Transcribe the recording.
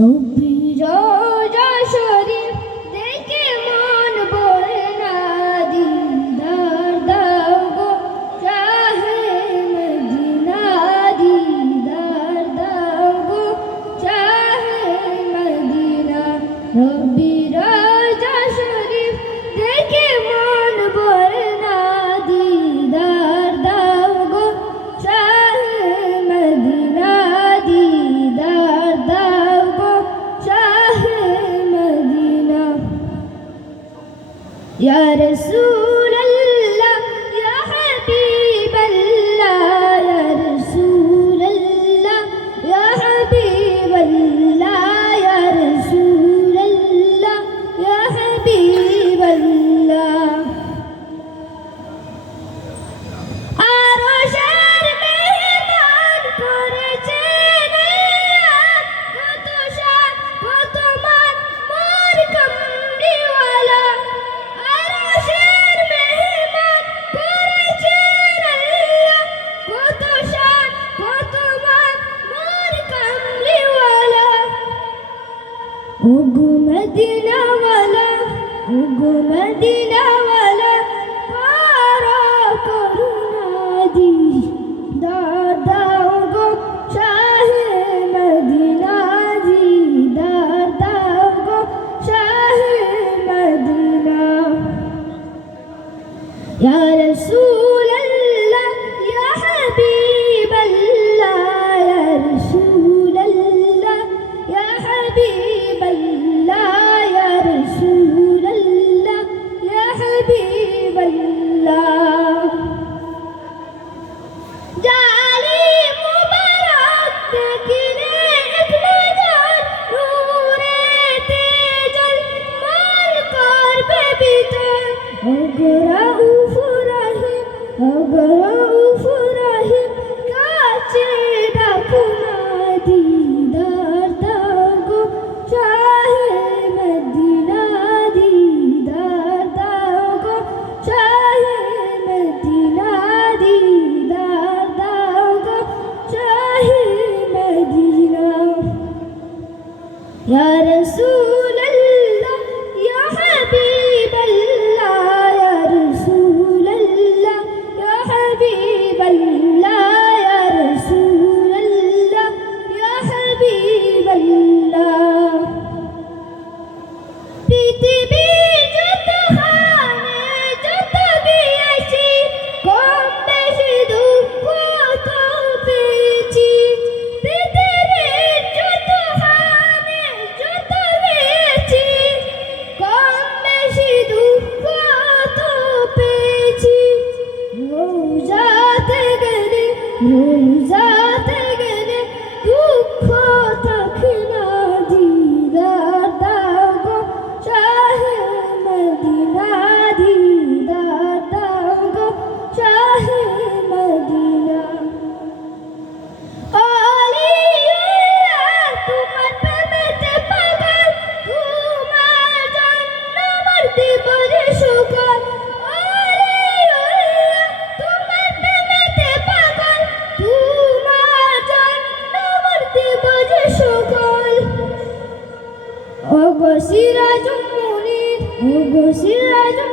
নবীর রওজা শরীফ দেখে মন ভরে না, দিদার দাও গো শাহে মদিনা, দিদার দাও গো শাহে মদিনা। নবীর রওজা শরীফ দেখে মন ভরে না, দিদার দাও গো শাহে মদিনা, দিদার দাও গো শাহে মদিনা। ইয়া রাসূলাল্লাহ ইয়া হাবিবাল্লাহ, ইয়া রাসূলাল্লাহ ইয়া হাবিবাল্লাহ, ইয়া রাসূলাল্লাহ ইয়া হাবিবাল্লাহ। আরশের মেহমান করেছেন আল্লাহ, কত শান কত মান মোর কামলিওয়ালা। আরশের মেহমান করেছেন আল্লাহ, কত শান কত মান মোর কামলিওয়ালা। ওগো মদিনাওয়ালা, ওগো মদিনাওয়ালা, করো করুণা দিদার দাও গো শাহে মদিনা, দিদার দাও গো শাহে মদিনা। ইয়া রাসূলাল্লাহ ইয়া হাবিবাল্লাহ, ইয়া রাসূলাল্লাহ ইয়া হাবিবাল্লাহ, ইয়া রাসূলাল্লাহ ইয়া হাবিবাল্লাহ। জালি মুবারক দেখিলে এক নজর, নূরেতে জলমল করবে ভিতর। ওগো রাউফ রহিম, ওগো রাউফ রহিম, কাছে ডাকো না, দিদার দাও গো শাহে মদিনা, দিদার দাও গো শাহে মদিনা, দিদার দাও গো শাহে মদিনা। ইয়া রাসূলাল্লাহ ইয়া হাবিবাল্লাহ, ইয়া রাসূলাল্লাহ ইয়া হাবিবাল্লাহ, ইয়া রাসূলাল্লাহ ইয়া হাবিবাল্লাহ। পৃথিবীর যত খানে যত বিয়াছি, কম বেশি দুঃখ তো পেয়েছি। পৃথিবীর যত খানে যত বিয়াছি, কম বেশি দুঃখ তো পেয়েছি। রোজাতে গেলে, রোজাতে গেলে দুঃখ থাকে না, দিদার দাও গো শাহে মদিনা, দিদার দাও গো শাহে মদিনা। আলিউল্লাহ তোমার প্রেমেতে পাগল, তোমার জন্য মরতে পারে সকল। আলিউল্লাহ তোমার প্রেমেতে পাগল, তোমার জন্য মরতে পারে সকল। ওগো সিরাজুল মুনির, ওগো সিরাজুল